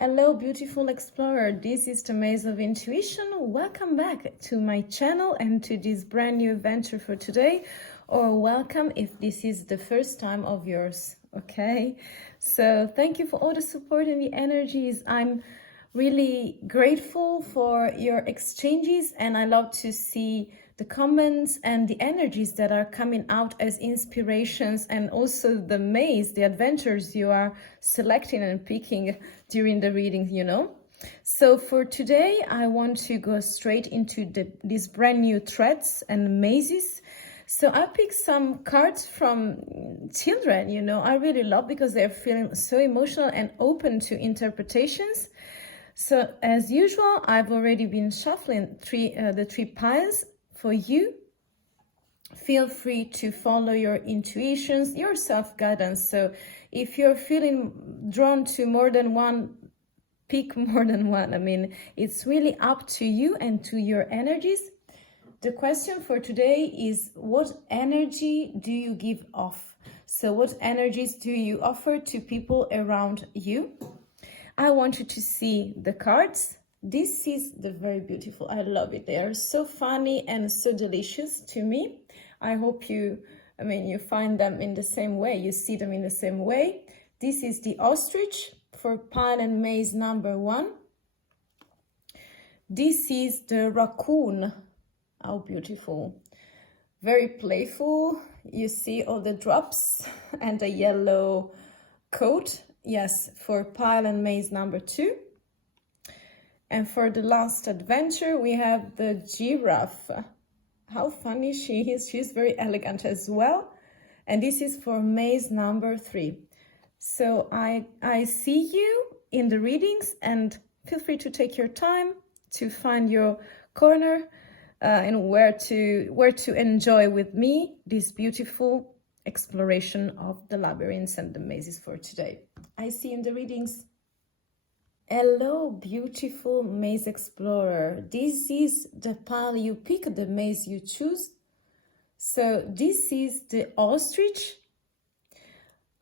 Hello, beautiful explorer. This is the Maze of Intuition. Welcome back to my channel and to this brand new adventure for today, or welcome if this is the first time of yours. Okay, so thank you for all the support and the energies. I'm really grateful for your exchanges, and I love to see the comments and the energies that are coming out as inspirations, and also the maze, the adventures you are selecting and picking during the readings, you know. So for today, I want to go straight into these brand new threads and mazes. So I picked some cards from children, you know, I really love because they're feeling so emotional and open to interpretations. So as usual, I've already been shuffling the three piles for you. Feel free to follow your intuitions, your self-guidance. So if you're feeling drawn to more than one, pick more than one. I mean, it's really up to you and to your energies. The question for today is, what energy do you give off? So what energies do you offer to people around you? I want you to see the cards. This is the very beautiful. I love it. They are so funny and so delicious to me. I hope you find them in the same way. You see them in the same way. This is the Ostrich for pile and maze number 1. This is the Racoon. How beautiful. Very playful. You see all the drops and the yellow coat. Yes, for pile and maze number 2. And for the last adventure, we have the Giraffe. How funny she is. She's very elegant as well. And this is for maze number 3. So I see you in the readings, and feel free to take your time to find your corner and where to enjoy with me this beautiful exploration of the labyrinths and the mazes for today. I see you in the readings. Hello, beautiful maze explorer. This is the pile you pick, the maze you choose. So this is the Ostrich.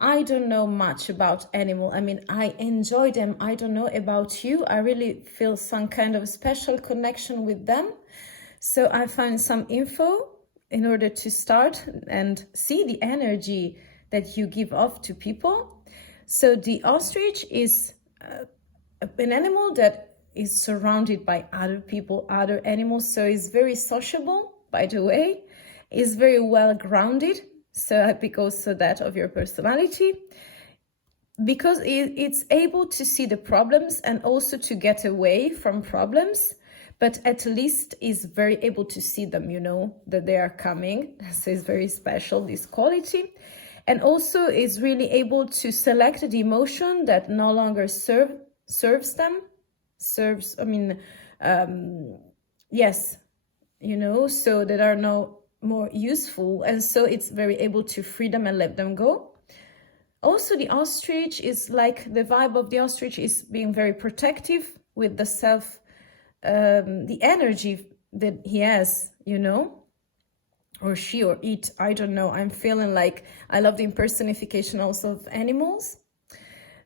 I don't know much about animal. I mean, I enjoy them. I don't know about you. I really feel some kind of special connection with them. So I find some info in order to start and see the energy that you give off to people. So the Ostrich is an animal that is surrounded by other people, other animals. So it's very sociable, by the way. It's very well grounded. So I pick also that of your personality, because it's able to see the problems and also to get away from problems, but at least is very able to see them, you know, that they are coming. So it's very special, this quality. And also is really able to select the emotion that no longer serves them. Yes, you know, so that are no more useful, and so it's very able to free them and let them go. Also, the Ostrich is like, the vibe of the Ostrich is being very protective with the energy that he has, you know, or she or it, I don't know. I'm feeling like I love the impersonification also of animals.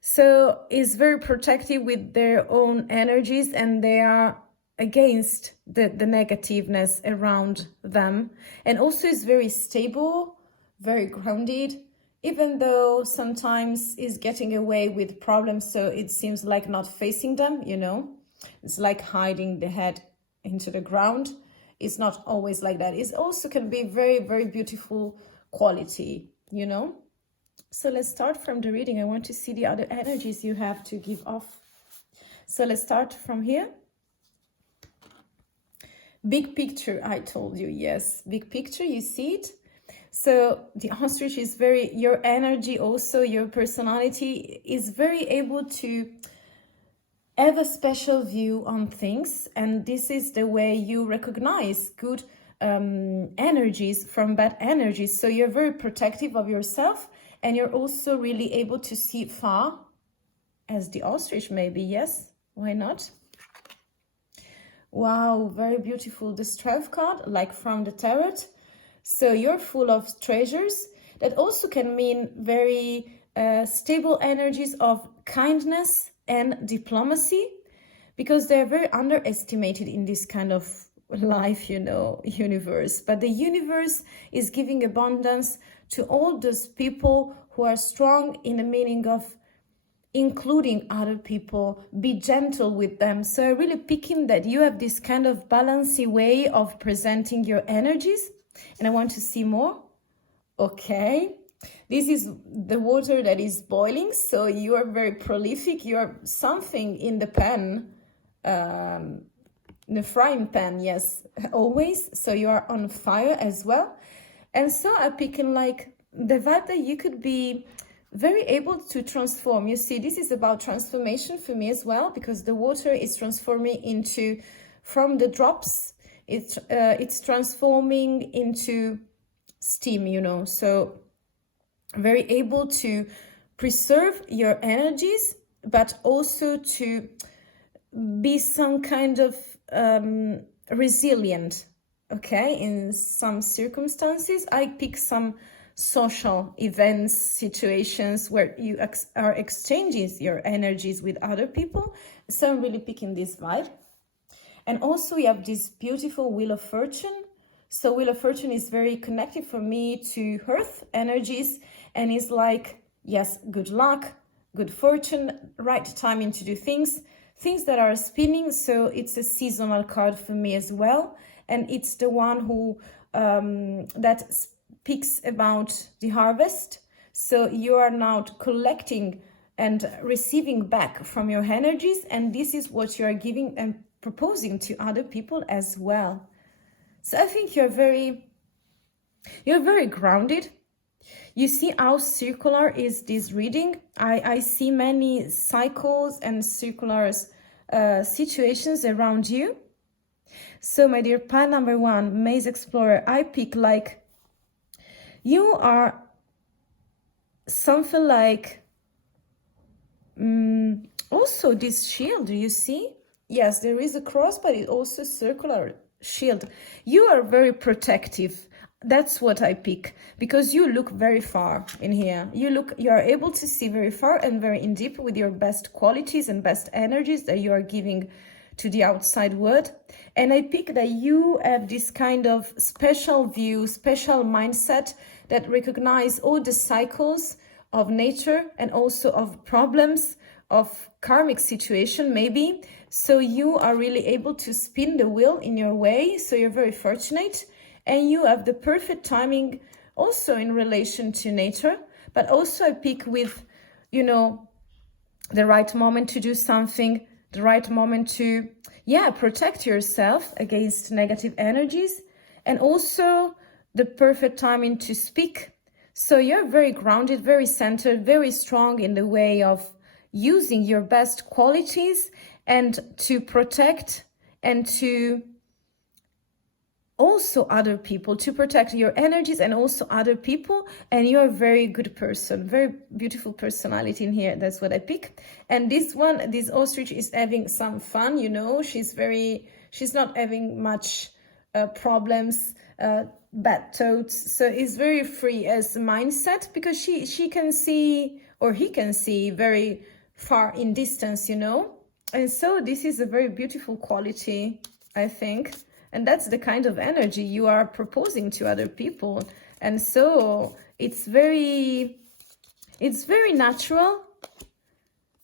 So it's very protective with their own energies, and they are against the negativeness around them. And also is very stable, very grounded, even though sometimes is getting away with problems. So it seems like not facing them, you know. It's like hiding the head into the ground. It's not always like that. It also can be very, very beautiful quality, you know. So let's start from the reading. I want to see the other energies you have to give off. So let's start from here. Big picture, I told you, yes. Big picture, you see it? So the Ostrich is very, your energy also, your personality is very able to have a special view on things. And this is the way you recognize good energies from bad energies. So you're very protective of yourself, and you're also really able to see far, as the Ostrich maybe, yes, why not? Wow, very beautiful. The Strength card, like from the tarot. So you're full of treasures. That also can mean very stable energies of kindness and diplomacy, because they're very underestimated in this kind of life, universe. But the universe is giving abundance to all those people who are strong in the meaning of including other people, be gentle with them. So I really picking that you have this kind of balancey way of presenting your energies, and I want to see more. Okay, this is the water that is boiling, so you are very prolific. You are something in the pan, the frying pan, yes, always. So you are on fire as well. And so I'm picking like the vibe that you could be very able to transform. You see, this is about transformation for me as well, because the water is transforming into, from the drops, it's transforming into steam, so very able to preserve your energies, but also to be some kind of resilient, okay, in some circumstances. I pick some social events, situations where you are exchanging your energies with other people. So I'm really picking this vibe. And also we have this beautiful Wheel of Fortune. So Wheel of Fortune is very connected for me to earth energies, and it's like, yes, good luck, good fortune, right timing to do things that are spinning. So it's a seasonal card for me as well. And it's the one who that speaks about the harvest. So you are now collecting and receiving back from your energies, and this is what you are giving and proposing to other people as well. So I think you're very grounded. You see how circular is this reading? I see many cycles and circular situations around you. So my dear pile number 1, Maze Explorer, I pick like you are something like also this shield, do you see? Yes, there is a cross, but it's also circular shield. You are very protective. That's what I pick, because you look very far in here. You are able to see very far and very in deep with your best qualities and best energies that you are giving to the outside world. And I pick that you have this kind of special view, special mindset that recognize all the cycles of nature and also of problems, of karmic situation maybe. So you are really able to spin the wheel in your way. So you're very fortunate, and you have the perfect timing also in relation to nature. But also I pick with, the right moment to do something, the right moment to, protect yourself against negative energies, and also the perfect timing to speak. So you're very grounded, very centered, very strong in the way of using your best qualities and to protect and to also other people, to protect your energies and also other people. And you're a very good person, very beautiful personality in here. That's what I pick. And this ostrich is having some fun, she's not having much problems, bad thoughts. So it's very free as a mindset, because she can see, or he can see very far in distance, And so this is a very beautiful quality, I think. And that's the kind of energy you are proposing to other people. And so it's very natural.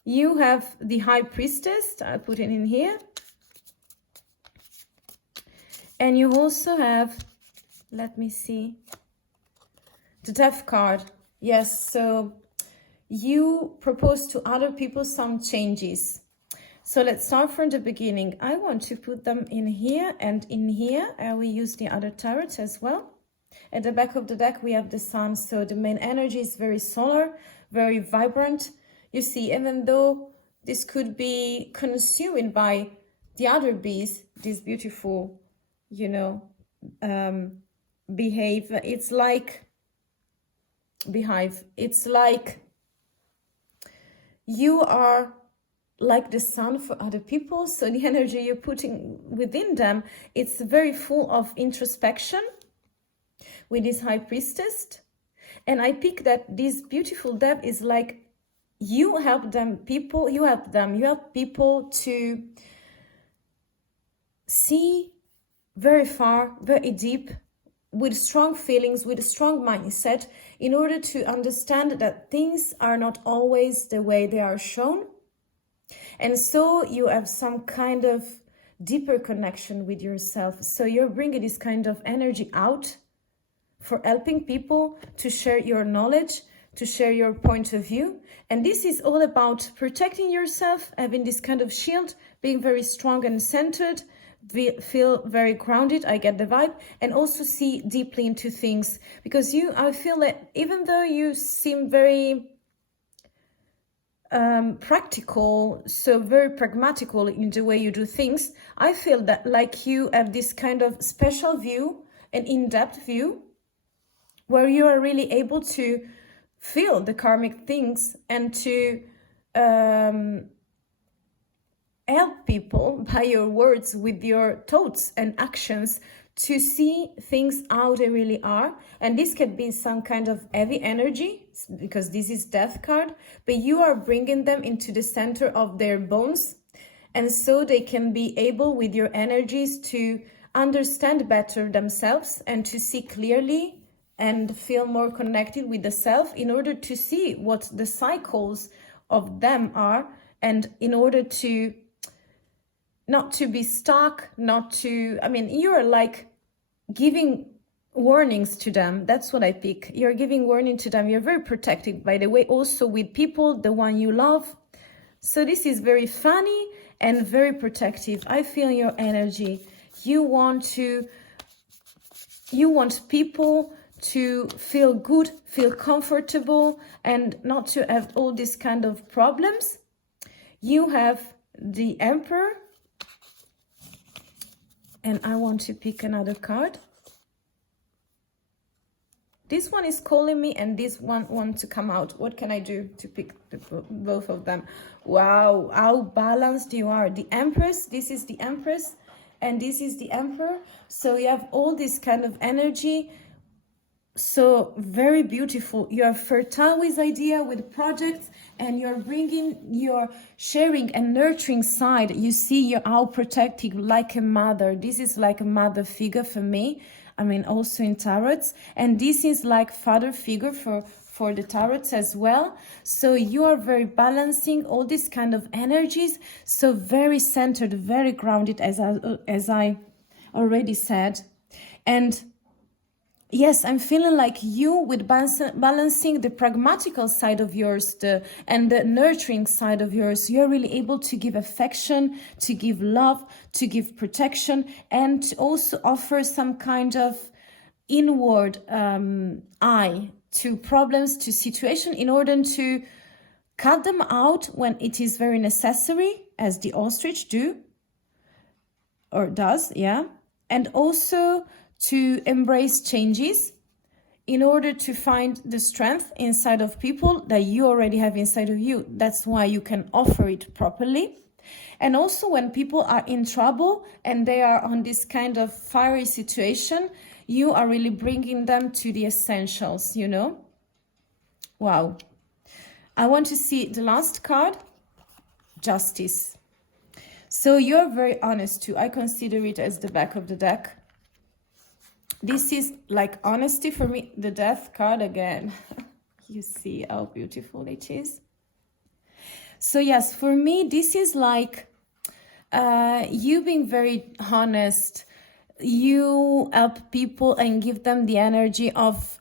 You have the High Priestess, I put it in here. And you also have, let me see, the Death card. Yes, so you propose to other people some changes. So let's start from the beginning. I want to put them in here and in here. I will use the other tarot as well. At the back of the deck, we have the sun. So the main energy is very solar, very vibrant. You see, even though this could be consumed by the other bees, this beautiful, behave. It's like you are like the sun for other people. So the energy you're putting within them, it's very full of introspection with this High Priestess. And I pick that this beautiful depth is like you help people to see very far, very deep, with strong feelings, with a strong mindset, in order to understand that things are not always the way they are shown. And so you have some kind of deeper connection with yourself. So you're bringing this kind of energy out for helping people to share your knowledge, to share your point of view. And this is all about protecting yourself, having this kind of shield, being very strong and centered, feel very grounded, I get the vibe, and also see deeply into things. Because I feel that even though you seem very practical, so very pragmatical in the way you do things, I feel that like you have this kind of special view, an in-depth view, where you are really able to feel the karmic things and to help people by your words, with your thoughts and actions, to see things how they really are. And this could be some kind of heavy energy, because this is death card, but you are bringing them into the center of their bones, and so they can be able with your energies to understand better themselves and to see clearly and feel more connected with the self, in order to see what the cycles of them are, and in order to not to be stuck, you're like giving warnings to them. That's what I pick. You're giving warning to them. You're very protected, by the way, also with people, the one you love. So this is very funny and very protective. I feel your energy. You want people to feel good, feel comfortable, and not to have all these kind of problems. You have the Emperor, and I want to pick another card. This one is calling me, and this one wants to come out. What can I do to pick both of them? Wow, how balanced you are. The Empress, this is the Empress, and this is the Emperor. So you have all this kind of energy. So very beautiful. You are fertile with idea, with projects, and you're bringing your sharing and nurturing side. You see, you're how protective, like a mother. This is like a mother figure for me. I mean, also in tarots, and this is like father figure for the tarots as well. So you are very balancing all these kind of energies. So very centered, very grounded, as I already said. And yes, I'm feeling like you, with balancing the pragmatical side of yours and the nurturing side of yours, you're really able to give affection, to give love, to give protection, and to also offer some kind of inward eye to problems, to situation, in order to cut them out when it is very necessary, as the Ostrich do, or does, yeah. And also to embrace changes in order to find the strength inside of people that you already have inside of you. That's why you can offer it properly. And also when people are in trouble and they are on this kind of fiery situation, you are really bringing them to the essentials, you know? Wow. I want to see the last card, Justice. So you're very honest too. I consider it as the back of the deck. This is like honesty for me, the Death card again. You see how beautiful it is. So yes, for me, this is like you being very honest. You help people and give them the energy of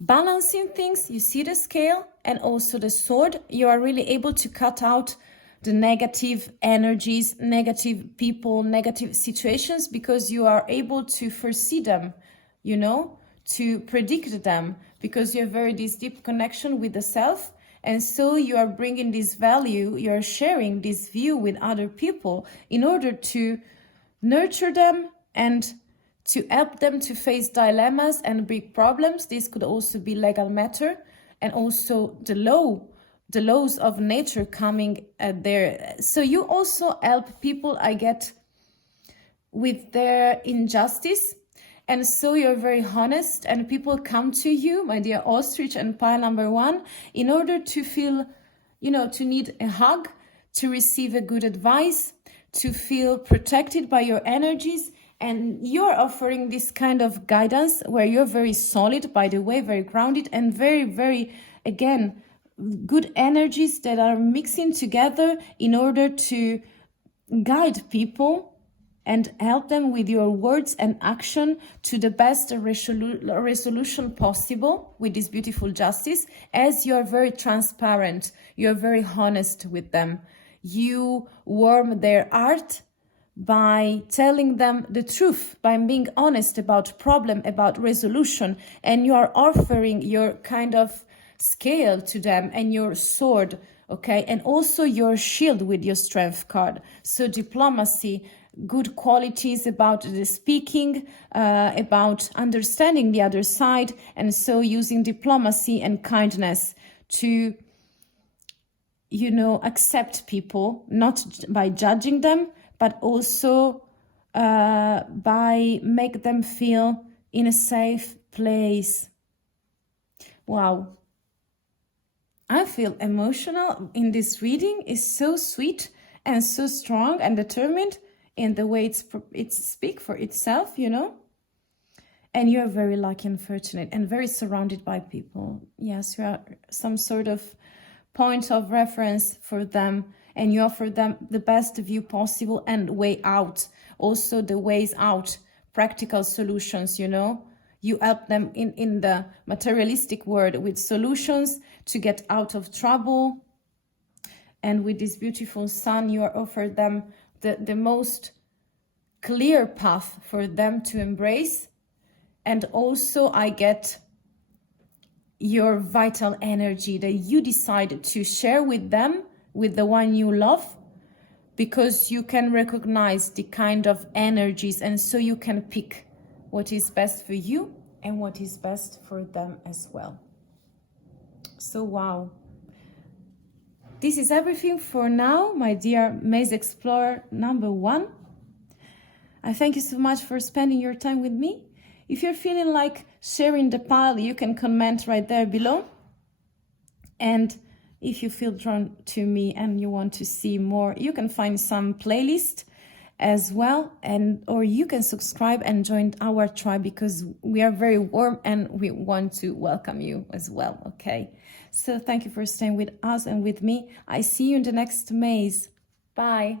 balancing things. You see the scale and also the sword. You are really able to cut out the negative energies, negative people, negative situations, because you are able to foresee them, you know, to predict them, because you have this deep connection with the self. And so you are bringing this value, you are sharing this view with other people in order to nurture them and to help them to face dilemmas and big problems. This could also be legal matter, and also the laws of nature coming there. So you also help people, I get, with their injustice. And so you're very honest, and people come to you, my dear Ostrich and pile number one, in order to feel to need a hug, to receive a good advice, to feel protected by your energies. And you're offering this kind of guidance where you're very solid, by the way, very grounded, and very, very, again, good energies that are mixing together in order to guide people and help them with your words and action to the best resolution possible with this beautiful justice, as you're very transparent, you're very honest with them. You warm their heart by telling them the truth, by being honest about problem, about resolution, and you are offering your kind of scale to them and your sword, okay, and also your shield with your strength card. So diplomacy, good qualities about the speaking, about understanding the other side, and so using diplomacy and kindness to accept people, not by judging them, but also by make them feel in a safe place. Wow. I feel emotional in this reading. It's so sweet and so strong and determined in the way it speaks for itself, And you're very lucky and fortunate and very surrounded by people. Yes, you are some sort of point of reference for them, and you offer them the best view possible and way out. Also the ways out, practical solutions, You help them in the materialistic world with solutions to get out of trouble. And with this beautiful sun, you are offered them the most clear path for them to embrace. And also I get your vital energy that you decide to share with them, with the one you love, because you can recognize the kind of energies, and so you can pick what is best for you and what is best for them as well. So wow. This is everything for now, my dear Maze Explorer number 1. I thank you so much for spending your time with me. If you're feeling like sharing the pile, you can comment right there below. And if you feel drawn to me and you want to see more, you can find some playlist as well, or you can subscribe and join our tribe, because we are very warm and we want to welcome you as well, okay? So thank you for staying with us and with me. I see you in the next maze. Bye.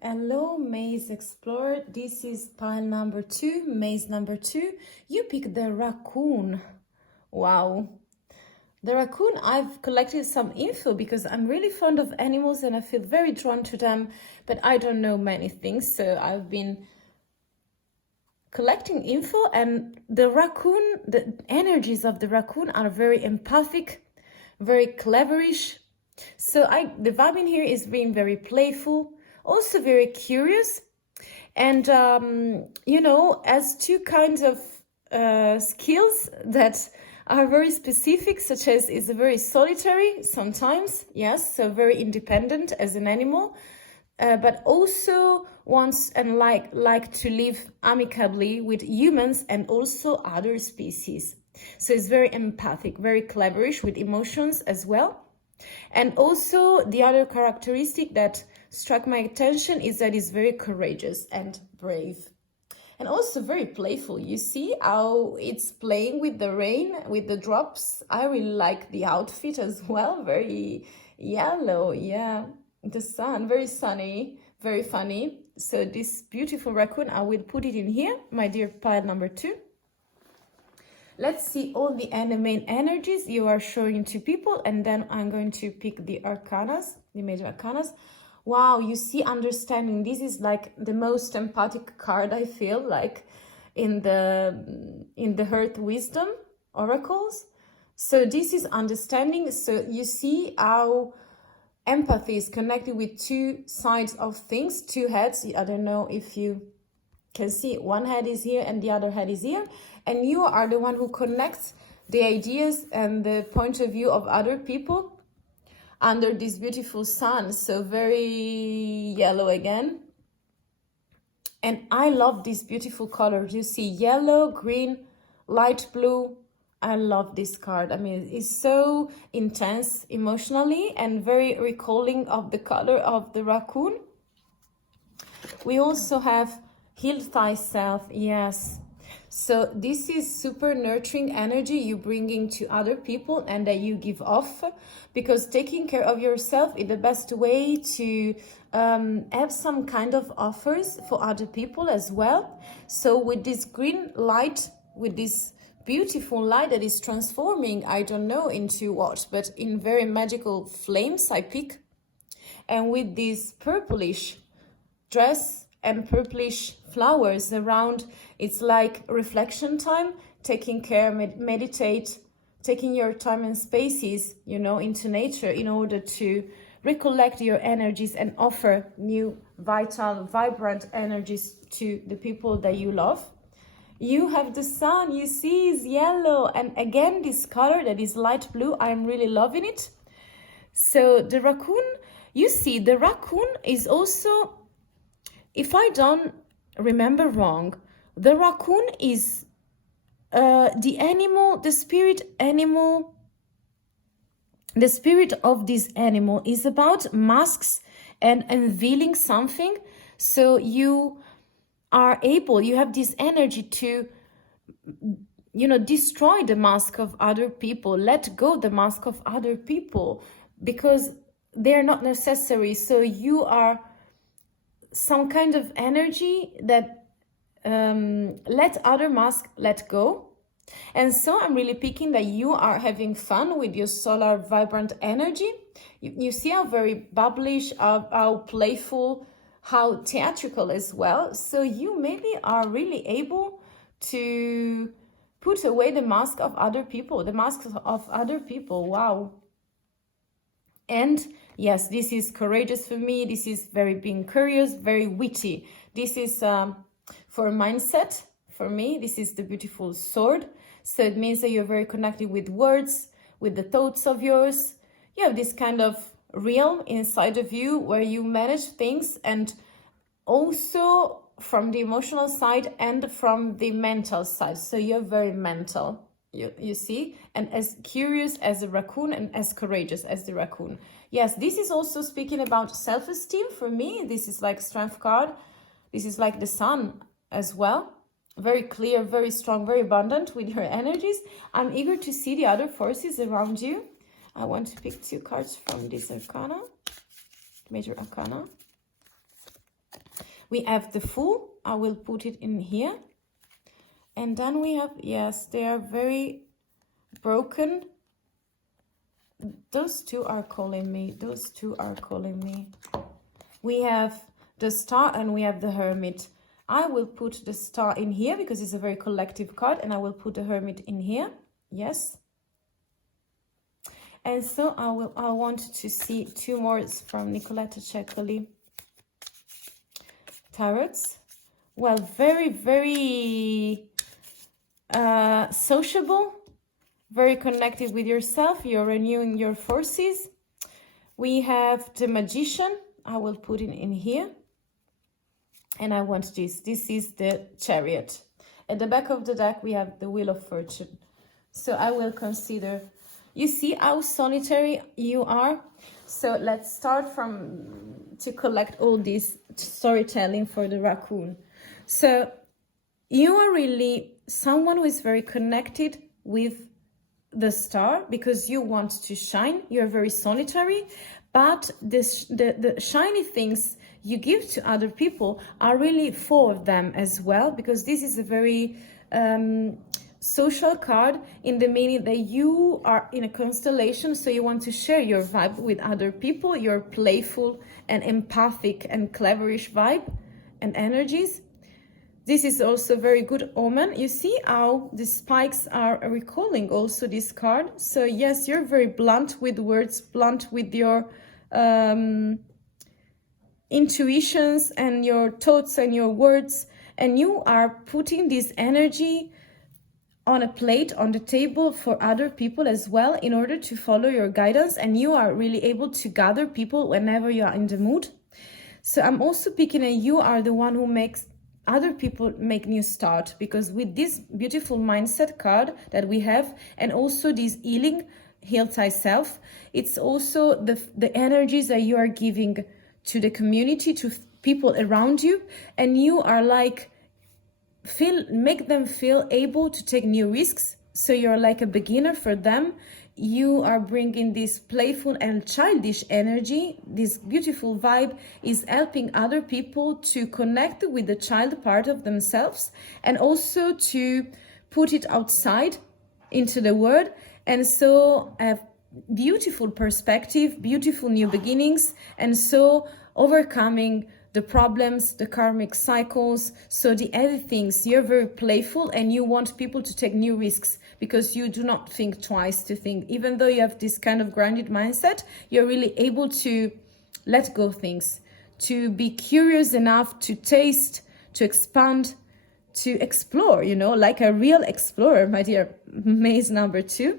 Hello, Maze Explorer. This is pile number 2, maze number 2. You picked the raccoon. Wow. The raccoon, I've collected some info because I'm really fond of animals and I feel very drawn to them, but I don't know many things, so I've been collecting info. And the raccoon, the energies of the raccoon are very empathic, very cleverish. So the vibe in here is being very playful, also very curious, and as two kinds of skills that are very specific, such as is very solitary sometimes, yes, so very independent as an animal, but also wants and like to live amicably with humans and also other species. So it's very empathic, very cleverish with emotions as well. And also the other characteristic that struck my attention is that it's very courageous and brave. And also very playful. You see how it's playing with the rain, with the drops. I really like the outfit as well. Very yellow, yeah. The sun, very sunny, very funny. So this beautiful raccoon, I will put it in here, my dear pile number 2. Let's see all the main energies you are showing to people, and then I'm going to pick the arcanas, the major arcanas. Wow, you see understanding. This is like the most empathic card, I feel like, in the Earth Wisdom oracles. So this is understanding. So you see how empathy is connected with two sides of things, two heads. I don't know if you can see, one head is here and the other head is here, and you are the one who connects the ideas and the point of view of other people under this beautiful sun. So very yellow again, and I love these beautiful colors. You see yellow, green, light blue, I love this card. I mean, it's so intense emotionally and very recalling of the color of the raccoon. We also have Heal Thyself. Yes. So this is super nurturing energy you bringing to other people and that you give off, because taking care of yourself is the best way to have some kind of offers for other people as well. So with this green light, with this beautiful light that is transforming, I don't know into what, but in very magical flames I pick, and with this purplish dress and purplish flowers around, it's like reflection time, taking care, meditate, taking your time and spaces, you know, into nature in order to recollect your energies and offer new, vital, vibrant energies to the people that you love. You have the sun, you see, is yellow, and again this color that is light blue, I'm really loving it. So the raccoon, you see, the raccoon is also, if I don't remember wrong, the raccoon is the animal, the spirit animal, the spirit of this animal is about masks and unveiling something. So you are able, you have this energy to, you know, destroy the mask of other people, let go the mask of other people, because they're not necessary. So you are some kind of energy that let other masks let go. And so I'm really picking that you are having fun with your solar vibrant energy. You see how very bubblish, how playful, how theatrical as well. So you maybe are really able to put away the mask of other people, the masks of other people. Wow. And yes, this is courageous for me. This is very being curious, very witty. This is for mindset. For me, this is the beautiful sword. So it means that you're very connected with words, with the thoughts of yours. You have this kind of realm inside of you where you manage things, and also from the emotional side and from the mental side. So you're very mental. You see, and as curious as a raccoon and as courageous as the raccoon. Yes, this is also speaking about self-esteem for me. This is like strength card. This is like the sun as well. Very clear, very strong, very abundant with her energies. I'm eager to see the other forces around you. I want to pick 2 cards from this arcana, major arcana. We have the Fool. I will put it in here. And then we have, yes, they are very broken. Those 2 are calling me. Those 2 are calling me. We have the Star and we have the Hermit. I will put the Star in here because it's a very collective card, and I will put the Hermit in here. Yes. And so I want to see 2 more from Nicoletta Ceccoli. Tarots. Well, very, very sociable, very connected with yourself. You're renewing your forces. We have the Magician. I will put it in here. And I want this. This is the Chariot. At the back of the deck, we have the Wheel of Fortune. So I will consider, you see how solitary you are? So let's start to collect all this storytelling for the raccoon. So you are really someone who is very connected with the star because you want to shine. You're very solitary, but the shiny things you give to other people are really for them as well, because this is a very social card, in the meaning that you are in a constellation, so you want to share your vibe with other people, your playful and empathic and cleverish vibe and energies. This is also a very good omen. You see how the spikes are recalling also this card. So yes, you're very blunt with words, blunt with your intuitions and your thoughts and your words, and you are putting this energy on a plate, on the table for other people as well, in order to follow your guidance, and you are really able to gather people whenever you are in the mood. So I'm also picking that you are the one who makes other people make new start, because with this beautiful mindset card that we have, and also this heal thyself, it's also the energies that you are giving to the community, to people around you, and you are like make them feel able to take new risks. So you're like a beginner for them. You are bringing this playful and childish energy. This beautiful vibe is helping other people to connect with the child part of themselves, and also to put it outside into the world. And so a beautiful perspective, beautiful new beginnings, and so overcoming the problems, the karmic cycles, so the other things. You're very playful and you want people to take new risks, because you do not think twice to think. Even though you have this kind of grounded mindset, you're really able to let go things, to be curious enough to taste, to expand, to explore, you know, like a real explorer, my dear Maze number 2.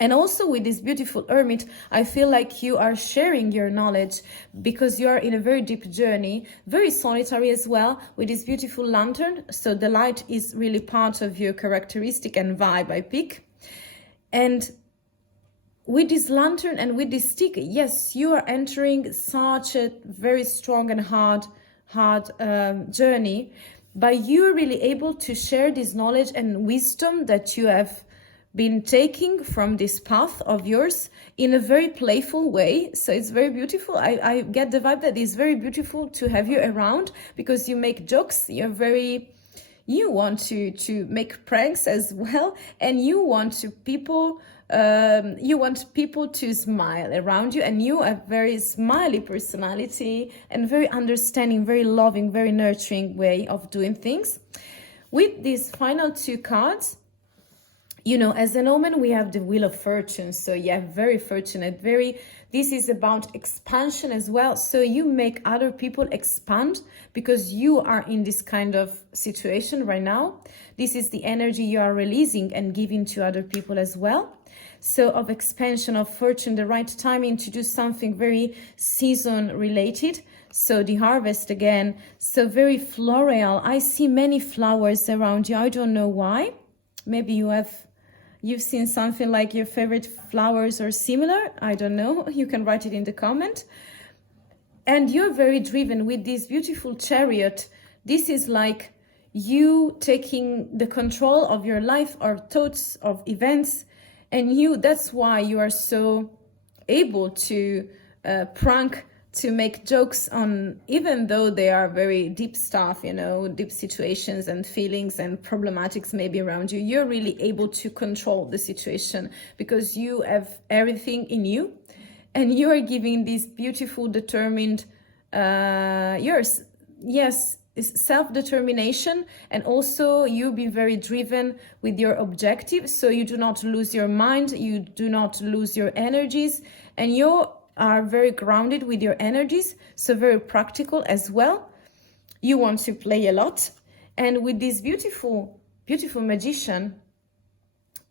And also with this beautiful hermit, I feel like you are sharing your knowledge, because you are in a very deep journey, very solitary as well, with this beautiful lantern. So the light is really part of your characteristic and vibe I pick. And with this lantern and with this stick, yes, you are entering such a very strong and hard journey, but you're really able to share this knowledge and wisdom that you have been taking from this path of yours in a very playful way. So it's very beautiful. I get the vibe that it's very beautiful to have you around, because you make jokes, you want to make pranks as well, and you want people to smile around you, and you have very smiley personality and very understanding, very loving, very nurturing way of doing things. With these final 2 cards, you know, as an omen, we have the Wheel of Fortune. So yeah, very fortunate, this is about expansion as well. So you make other people expand, because you are in this kind of situation right now. This is the energy you are releasing and giving to other people as well. So of expansion, of fortune, the right timing to do something very season related. So the harvest again, so very floral. I see many flowers around you. I don't know why. Maybe you've seen something like your favorite flowers or similar. I don't know. You can write it in the comment. And you're very driven with this beautiful chariot. This is like you taking the control of your life, or thoughts, of events. And that's why you are so able to prank, to make jokes on, even though they are very deep stuff, you know, deep situations and feelings and problematics maybe around you. You're really able to control the situation, because you have everything in you, and you are giving this beautiful, determined, self-determination, and also you be very driven with your objectives. So you do not lose your mind, you do not lose your energies, and you are very grounded with your energies, so very practical as well. You want to play a lot. And with this beautiful, beautiful magician,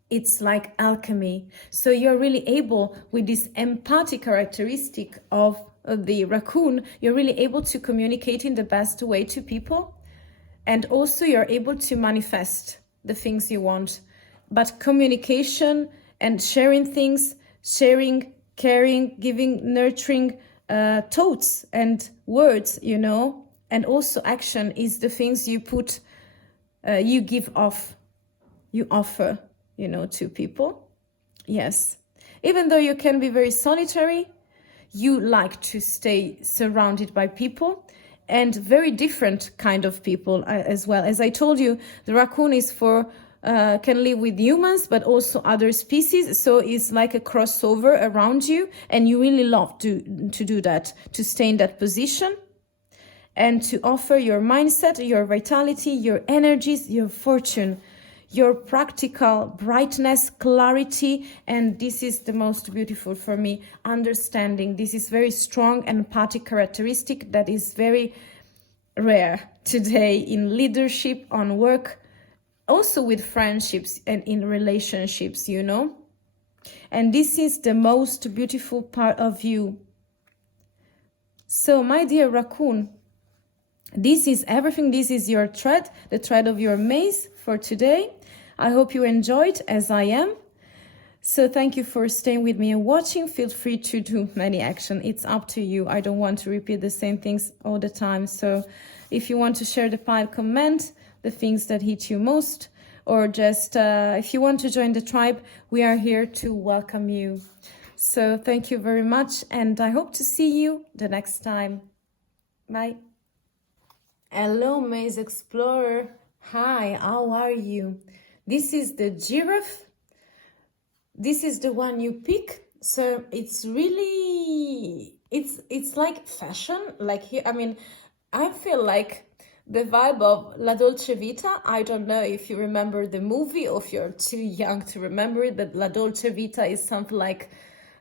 it's like alchemy. So you're really able, with this empathic characteristic of the raccoon, you're really able to communicate in the best way to people. And also you're able to manifest the things you want. But communication and sharing things, caring, giving, nurturing thoughts and words, you know, and also action is the things you put, you give off, you offer, you know, to people. Yes. Even though you can be very solitary, you like to stay surrounded by people, and very different kind of people as well. As I told you, the raccoon is can live with humans, but also other species. So it's like a crossover around you, and you really love to do that, to stay in that position, and to offer your mindset, your vitality, your energies, your fortune, your practical brightness, clarity. And this is the most beautiful for me, understanding. This is very strong and empathic characteristic that is very rare today in leadership, on work, also with friendships and in relationships, you know. And this is the most beautiful part of you. So my dear raccoon, This is everything. This is your thread, the thread of your maze for today. I hope you enjoyed as I am. So thank you for staying with me and watching. Feel free to do many action. It's up to you. I don't want to repeat the same things all the time. So if you want to share the pile, comment the things that hit you most, or just if you want to join the tribe, we are here to welcome you. So thank you very much, and I hope to see you the next time. Bye. Hello, Maze Explorer. Hi, how are you? This is the giraffe. This is the one you pick. So it's really, it's like fashion. Like here, I mean, I feel like the vibe of La Dolce Vita. I don't know if you remember the movie or if you're too young to remember it, but La Dolce Vita is something like,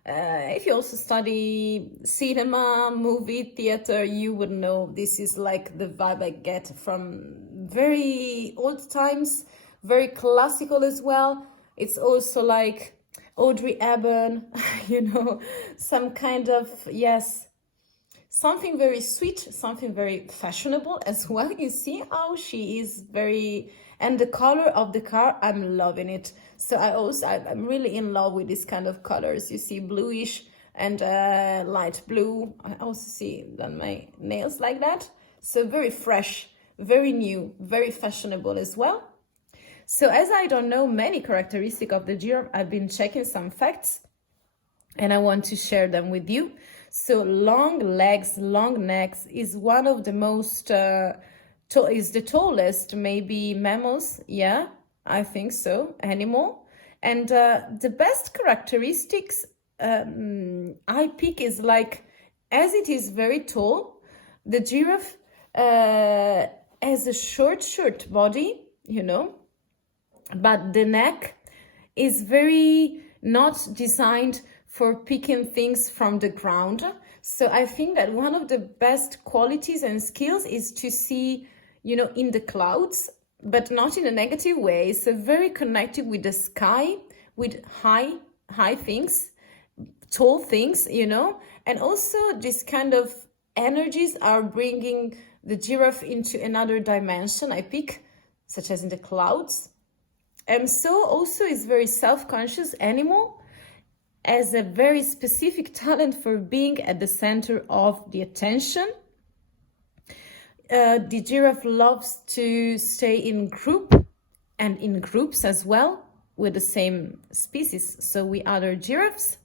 if you also study cinema, movie, theater, you would know this is like the vibe I get from very old times, very classical as well. It's also like Audrey Hepburn, you know, some kind of, yes, something very sweet, something very fashionable as well. You see how she is very, and the color of the car, I'm loving it. So I'm really in love with this kind of colors. You see bluish and light blue. I also see done my nails like that. So very fresh, very new, very fashionable as well. So as I don't know many characteristics of the giraffe, I've been checking some facts and I want to share them with you. So long legs, long necks is one of the most, is the tallest maybe mammals. Yeah, I think so, animal. And the best characteristics I pick is like, as it is very tall, the giraffe has a short body, you know, but the neck is very not designed for picking things from the ground. So I think that one of the best qualities and skills is to see, you know, in the clouds, but not in a negative way. So very connected with the sky, with high things, tall things, you know, and also this kind of energies are bringing the giraffe into another dimension, I pick, such as in the clouds. And so also is very self-conscious animal, has a very specific talent for being at the center of the attention. The giraffe loves to stay in group and in groups as well with the same species. So we other giraffes.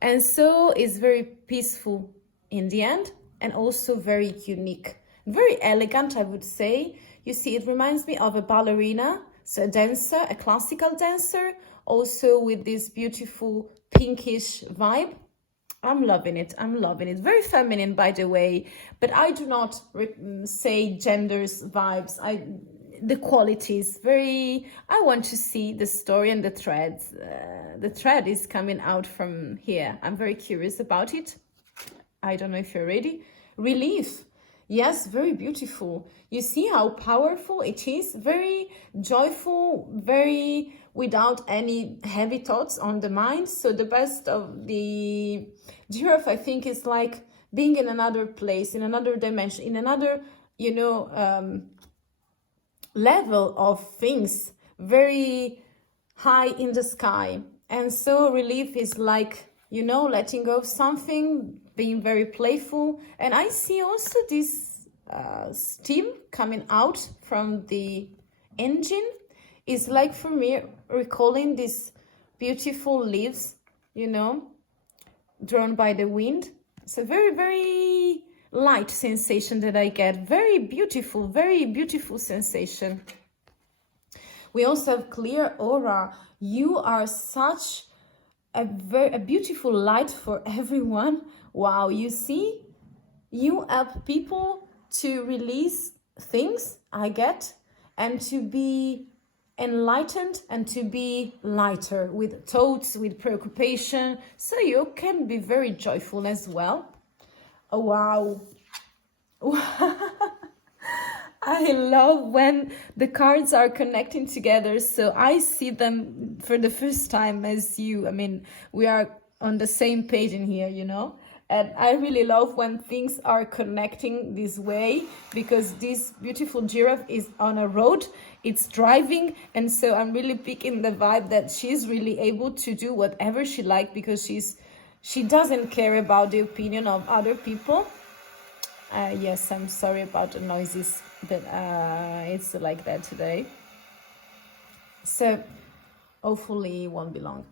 And so is very peaceful in the end and also very unique. Very elegant, I would say. You see, it reminds me of a ballerina, so a dancer, a classical dancer, also with this beautiful pinkish vibe. I'm loving it. I'm loving it. Very feminine, by the way, but I do not say genders vibes. The qualities, very, I want to see the story and the threads. The thread is coming out from here. I'm very curious about it. I don't know if you're ready. Relief. Yes, very beautiful. You see how powerful it is. Very joyful, very without any heavy thoughts on the mind. So the best of the giraffe, I think, is like being in another place, in another dimension, in another, you know, level of things, very high in the sky. And so relief is like, you know, letting go of something, being very playful. And I see also this steam coming out from the engine is like, for me, recalling these beautiful leaves, you know, drawn by the wind. So very, very light sensation that I get. Very beautiful sensation. We also have clear aura. You are such a beautiful light for everyone. Wow, you see, you help people to release things, I get, and to be enlightened and to be lighter with thoughts, with preoccupation. So you can be very joyful as well. Oh, wow. I love when the cards are connecting together. So I see them for the first time as you. I mean, we are on the same page in here, you know. And I really love when things are connecting this way, because this beautiful giraffe is on a road, it's driving, and so I'm really picking the vibe that she's really able to do whatever she likes, because she doesn't care about the opinion of other people. Yes, I'm sorry about the noises, but it's like that today. So hopefully it won't be long.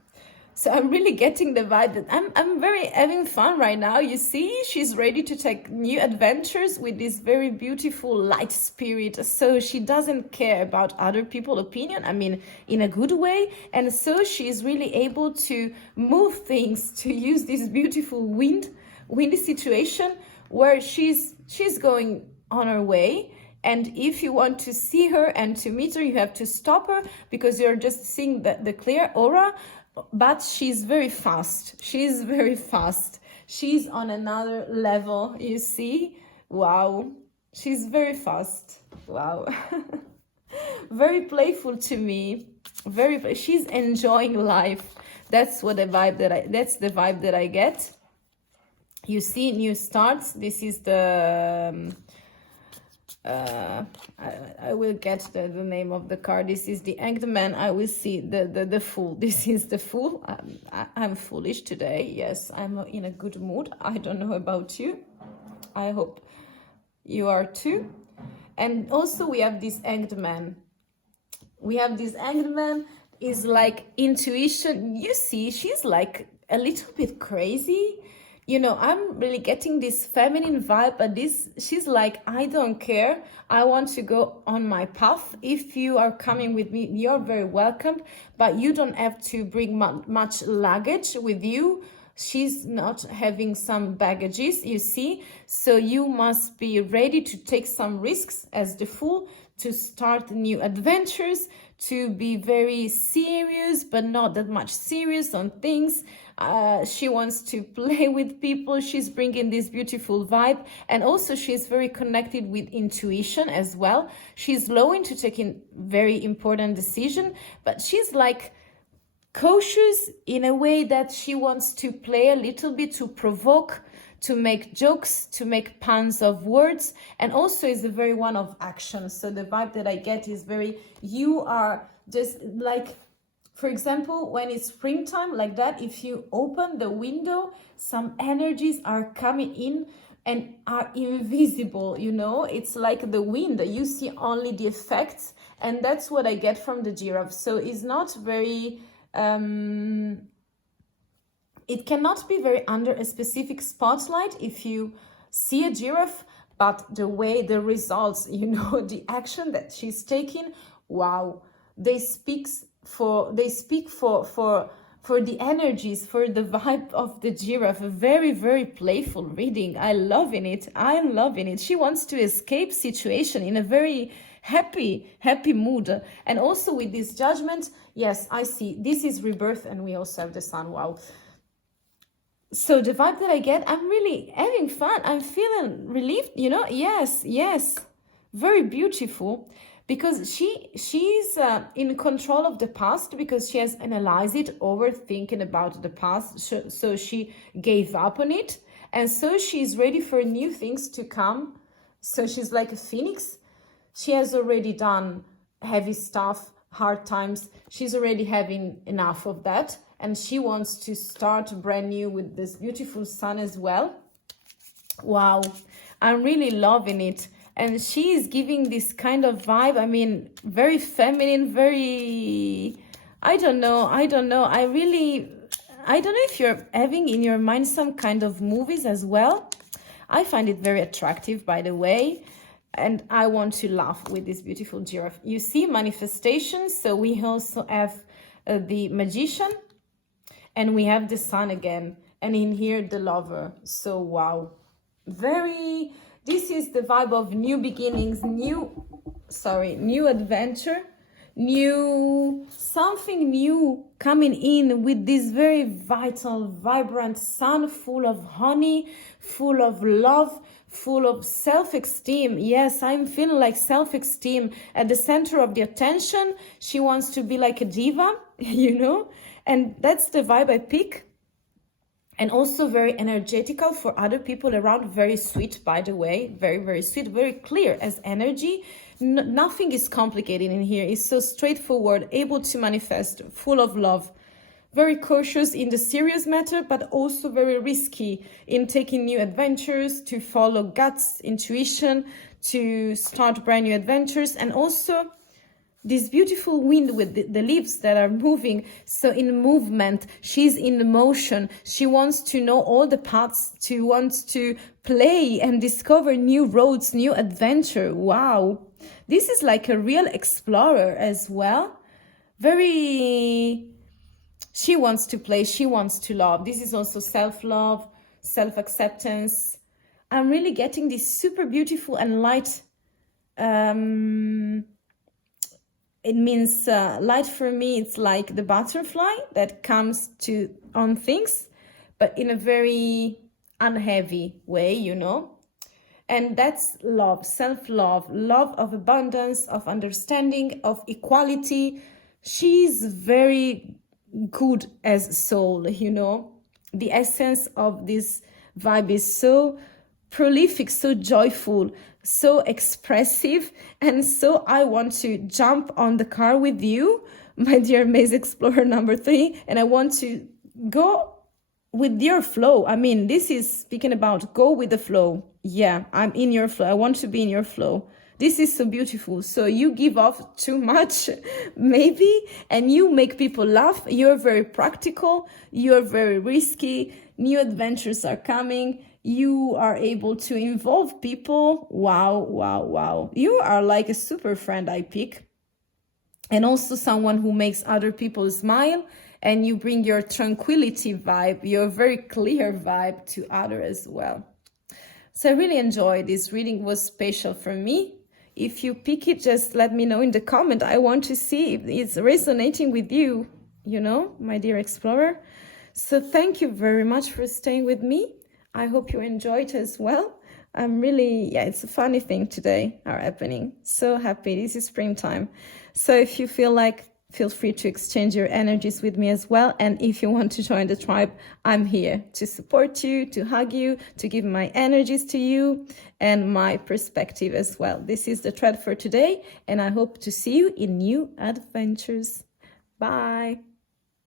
So I'm really getting the vibe that I'm very having fun right now. You see, she's ready to take new adventures with this very beautiful light spirit. So she doesn't care about other people's opinion, I mean, in a good way. And so she's really able to move things, to use this beautiful windy situation where she's going on her way. And if you want to see her and to meet her, you have to stop her, because you're just seeing the clear aura. But she's very fast. She's very fast. She's on another level, you see? Wow. She's very fast. Wow. Very playful to me. She's enjoying life. That's the vibe that I get. You see, new starts. This is the I will get the name of the card. This is the Hanged Man. I will see the Fool. This is the Fool. I'm foolish today. Yes, I'm in a good mood. I don't know about you. I hope you are too. And also we have this Hanged Man. Is like intuition. You see, she's like a little bit crazy. You know, I'm really getting this feminine vibe, but she's like, I don't care. I want to go on my path. If you are coming with me, you're very welcome, but you don't have to bring much luggage with you. She's not having some baggages, you see. So you must be ready to take some risks as the Fool, to start new adventures, to be very serious, but not that much serious on things. She wants to play with people. She's bringing this beautiful vibe. And also she's very connected with intuition as well. She's slow into taking very important decision, but she's like cautious in a way that she wants to play a little bit, to provoke, to make jokes, to make puns of words, and also is a very one of action. So the vibe that I get is very, you are just like, for example, when it's springtime like that, if you open the window, some energies are coming in and are invisible, you know, it's like the wind, you see only the effects, and that's what I get from the giraffe. So it's not very, it cannot be very under a specific spotlight if you see a giraffe, but the way, the results, you know, the action that she's taking, wow, they speak for the energies, for the vibe of the giraffe. A very, very playful reading. I'm loving it. She wants to escape situation in a very happy mood. And also with this judgment, yes, I see, this is rebirth, and we also have the sun. Wow. So the vibe that I get, I'm really having fun. I'm feeling relieved, you know. Yes, very beautiful, because she's in control of the past, because she has analyzed it, overthinking about the past. So she gave up on it, and so she's ready for new things to come. So she's like a phoenix. She has already done heavy stuff, hard times. She's already having enough of that. And she wants to start brand new with this beautiful sun as well. Wow, I'm really loving it. And she is giving this kind of vibe, I mean, very feminine, very, I don't know. I don't know if you're having in your mind some kind of movies as well. I find it very attractive, by the way. And I want to laugh with this beautiful giraffe. You see manifestations. So we also have the magician. And we have the sun again, and in here the lover. So wow, this is the vibe of new beginnings, new adventure, something new coming in with this very vital, vibrant sun, full of honey, full of love, full of self-esteem. Yes, I'm feeling like self-esteem at the center of the attention. She wants to be like a diva, you know. And that's the vibe I pick. and also very energetical for other people around. Very sweet, by the way, very, very sweet, very clear as energy. Nothing is complicated in here. It's so straightforward, able to manifest, full of love. Very cautious in the serious matter, but also very risky in taking new adventures, to follow guts, intuition, to start brand new adventures, and also this beautiful wind with the leaves that are moving. So in movement, she's in motion. She wants to know all the paths, she wants to play and discover new roads, new adventure. Wow. This is like a real explorer as well. Very, she wants to play, she wants to love. This is also self-love, self-acceptance. I'm really getting this super beautiful and light, it means light for me. It's like the butterfly that comes to on things, but in a very unheavy way, you know. And that's love, self-love, love of abundance, of understanding, of equality. She's very good as soul, you know. The essence of this vibe is so prolific, so joyful, so expressive, and so I want to jump on the car with you, my dear Maze Explorer number 3, and I want to go with your flow. I mean, this is speaking about go with the flow. Yeah, I'm in your flow. I want to be in your flow. This is so beautiful. So you give off too much, maybe, and you make people laugh. You're very practical. You're very risky. New adventures are coming. You are able to involve people. Wow, wow, wow. You are like a super friend I pick. And also someone who makes other people smile. And you bring your tranquility vibe, your very clear vibe to others as well. So I really enjoyed this reading. It was special for me. If you pick it, just let me know in the comment. I want to see if it's resonating with you, you know, my dear explorer. So thank you very much for staying with me. I hope you enjoyed as well. I'm really, yeah, it's a funny thing today are happening. So happy. This is springtime. So if you feel like, feel free to exchange your energies with me as well. And if you want to join the tribe, I'm here to support you, to hug you, to give my energies to you and my perspective as well. This is the thread for today, and I hope to see you in new adventures. Bye.